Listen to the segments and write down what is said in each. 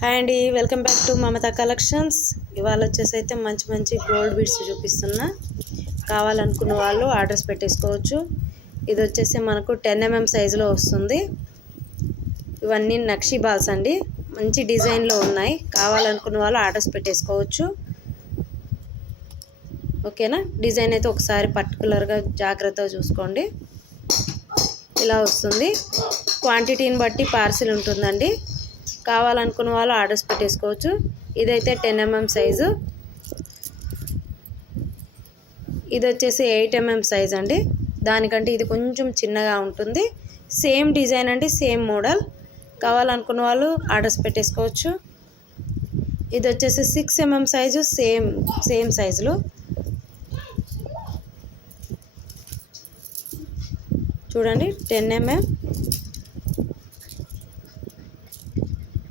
Hi అండి, welcome back to Mamata collections. ఇవాళ వచ్చేసి అయితే మంచి మంచి గోల్డ్ బీడ్స్ చూపిస్తున్నా. కావాలనుకున్న వాళ్ళు ఆర్డర్స్ పెట్టేసుకోవచ్చు. ఇది వచ్చేసి మనకు 10 mm సైజులో వస్తుంది. ఇవన్నీ నక్షి బాల్స్ అండి, మంచి డిజైన్లో ఉన్నాయి. కావాలనుకున్న వాళ్ళు ఆర్డర్స్ పెట్టేసుకోవచ్చు. ఓకేనా. డిజైన్ అయితే ఒకసారి పర్టికులర్గా జాగ్రత్తగా చూసుకోండి. ఇలా వస్తుంది. క్వాంటిటీని బట్టి పార్సిల్ ఉంటుందండి. కావాలనుకున్న వాళ్ళు ఆర్డర్స్ పెట్టేసుకోవచ్చు. ఇదైతే 10 mm సైజు, ఇది వచ్చేసి 8 mm సైజ్ అండి. దానికంటే ఇది కొంచెం చిన్నగా ఉంటుంది. సేమ్ డిజైన్ అండి, సేమ్ మోడల్. కావాలనుకున్న వాళ్ళు ఆర్డర్స్ పెట్టేసుకోవచ్చు. ఇది వచ్చేసి 6 mm సైజు, సేమ్ సైజులో. చూడండి, 10 mm,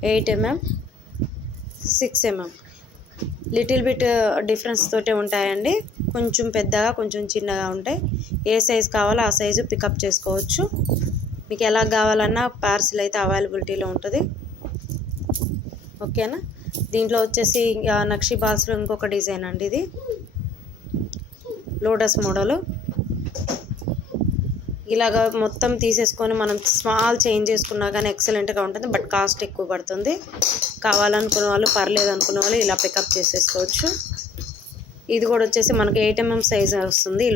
8 mm, 6 mm. Little bit difference తోటే ఉంటాయండి. కొంచెం పెద్దగా, కొంచెం చిన్నగా ఉంటాయి. ఏ సైజు కావాలో ఆ సైజు పికప్ చేసుకోవచ్చు. మీకు ఎలా కావాలన్నా పార్సిల్ అయితే అవైలబిలిటీలో ఉంటుంది. ఓకేనా. దీంట్లో వచ్చేసి నక్షి బాల్స్లో ఇంకొక డిజైన్ అండి. ఇది లోటస్ మోడలు. ఇలాగ మొత్తం తీసేసుకొని మనం స్మాల్ చేంజ్ చేసుకున్నా కానీ ఎక్సలెంట్గా ఉంటుంది. బట్ కాస్ట్ ఎక్కువ పడుతుంది. కావాలనుకున్న వాళ్ళు, పర్లేదు అనుకున్న వాళ్ళు ఇలా పికప్ చేసేసుకోవచ్చు. ఇది కూడా వచ్చేసి మనకి 8 mm సైజ్ వస్తుంది.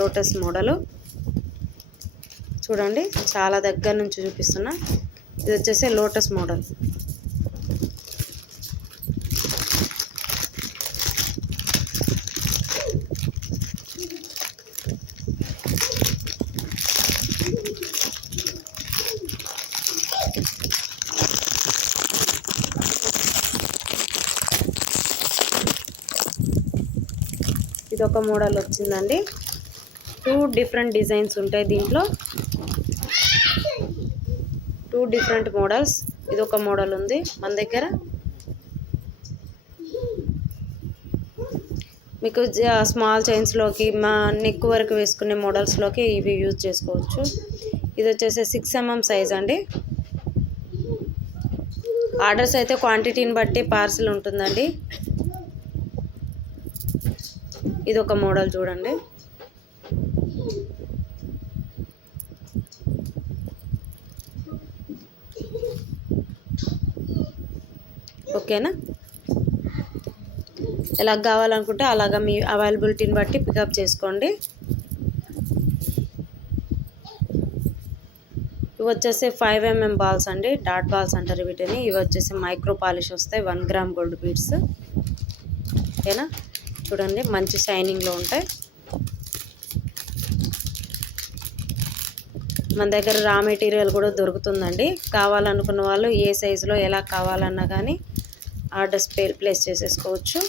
Lotus model. చూడండి, చాలా దగ్గర నుంచి చూపిస్తున్నా. ఇది వచ్చేసి లోటస్ మోడల్. ఇది ఒక మోడల్ వచ్చిందండి. 2 డిఫరెంట్ డిజైన్స్ ఉంటాయి దీంట్లో, 2 డిఫరెంట్ మోడల్స్. ఇది ఒక మోడల్ ఉంది మన దగ్గర. మీకు స్మాల్ చైన్స్లోకి, మా నెక్ వరకు వేసుకునే మోడల్స్లోకి ఇవి యూజ్ చేసుకోవచ్చు. ఇది వచ్చేసి 6 mm సైజ్ అండి. ఆర్డర్స్ అయితే క్వాంటిటీని బట్టి పార్సిల్ ఉంటుందండి. ఇది ఒక మోడల్ చూడండి. ఓకేనా. ఎలా కావాలనుకుంటే అలాగా మీ అవైలబిలిటీని బట్టి పికప్ చేసుకోండి. ఇవి వచ్చేసి 5 mm బాల్స్ అండి, డాట్ బాల్స్ అంటారు వీటిని. ఇవి వచ్చేసి మైక్రో పాలిష్ వస్తాయి, 1 గ్రామ్ గోల్డ్ బీడ్స్. ఓకేనా. చూడండి, మంచి షైనింగ్లో ఉంటాయి. మన దగ్గర రా మెటీరియల్ కూడా దొరుకుతుందండి. కావాలనుకున్న వాళ్ళు ఏ సైజులో ఎలా కావాలన్నా కానీ ఆర్డర్స్ ప్లేస్ చేసేసుకోవచ్చు.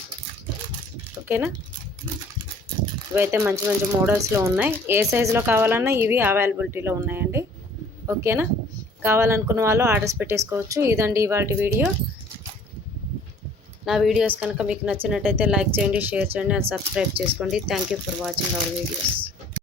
ఓకేనా. ఇవైతే మంచి మంచి మోడల్స్లో ఉన్నాయి. ఏ సైజులో కావాలన్నా ఇవి అవైలబిలిటీలో ఉన్నాయండి. ఓకేనా. కావాలనుకున్న వాళ్ళు ఆర్డర్స్ పెట్టేసుకోవచ్చు. ఇదండి ఇవాళ వీడియో. నా వీడియోస్ కనుక మీకు నచ్చినట్టయితే లైక్ చేయండి, షేర్ చేయండి అండ్ సబ్స్క్రైబ్ చేసుకోండి. Thank you for watching our videos.